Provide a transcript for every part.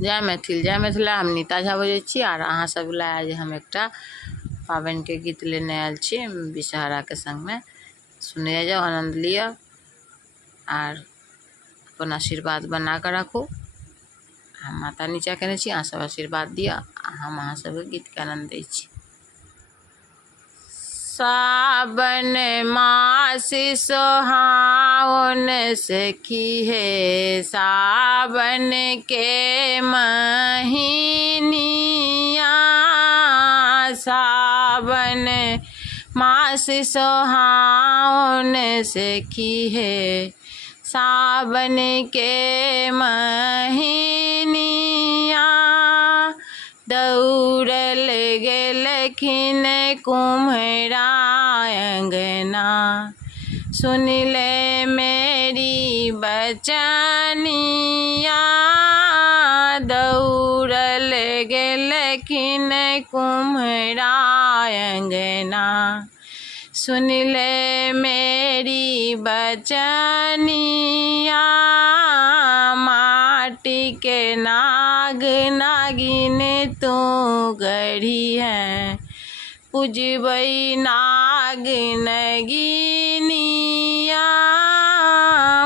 जय मैथिल जय मिथिला। हम नीता झा बजै छी आर अहाँ सब ला आज हम एकटा पाबनि के गीत लेने आयल छी विषहरा के संग में। सुने जाओ, आनंद लिया आर अपन आशीर्वाद बना कर रखू। हम माता नीचा केने छी, अहाँ सब आशीर्वाद दिया। हम अहाँ सब गीत के आनंद दै छी। सावन मास सोहावन सखी है, सावन के महीनिया। सावन मास सोहावन सखी है, सावन के महीनिया। दौड़ल गेलखिन कुम्हरा अंगना, सुन ले मेरी बचनिया। दौड़ल गेलखिन कुम्हरा अंगना, सुन ले मेरी बचनिया। माटी के नाग नागिन तू गढ़ी है, पूजबई नाग नगिनिया।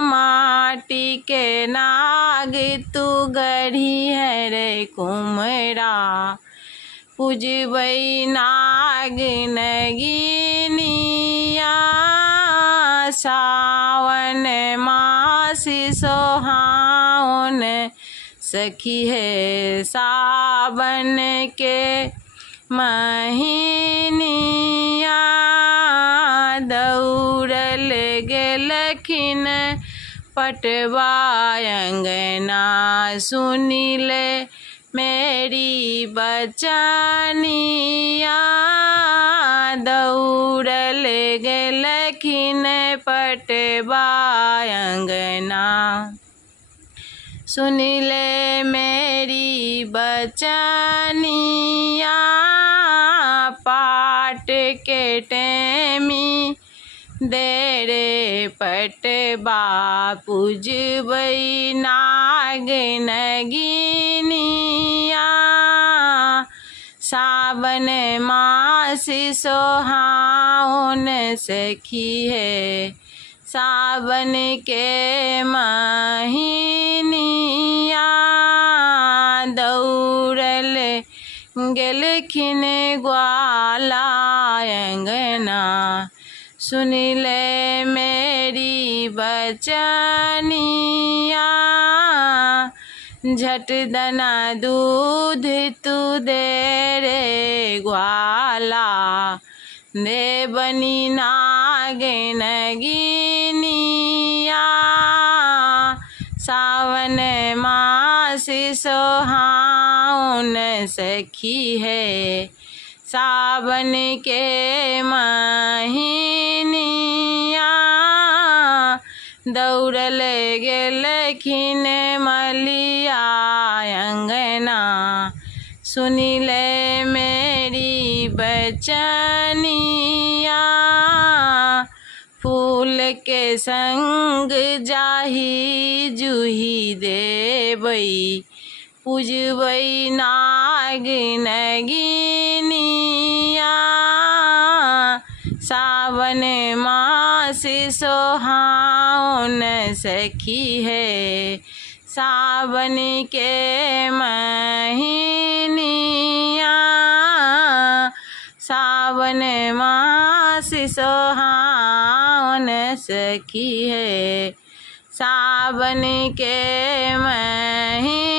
माटी के नाग तू गढ़ी है रे कुम्हरा, पूजबई नाग नगिनिया। सावन मास सोहावन सखी है, सावन के महीनिया। दौड़ल गेलखिन पटवा अंगना, सुनिले मेरी बचनिया। दौड़ल गेलखिन पटवा अंगना, सुन ले मेरी बचनिया। पाट के टेमी देरे पटवा, पूजबई नाग नगिनिया। सावन मास सोहावन सखी है, सावन के महीनिया। दौड़ल गेलखिन ग्वाला अंगना, सुन ले मेरी बचनिया। झट दना दूध तू दे रे ग्वाला, दे बनी नाग नगिनिया। सावन मास सोहावन सखी है, सावन के महीनिया। दौड़ल गेलखिन मलिया अंगना, सुन ले मेरी बचनिया। फूल के संग जाही जूही देबई, पूजबई नाग नगिनिया। सावन मास सोहावन सखी है, सावन के महीनिया। सावन मास सोहावन सखी है, सावन के महीनिया।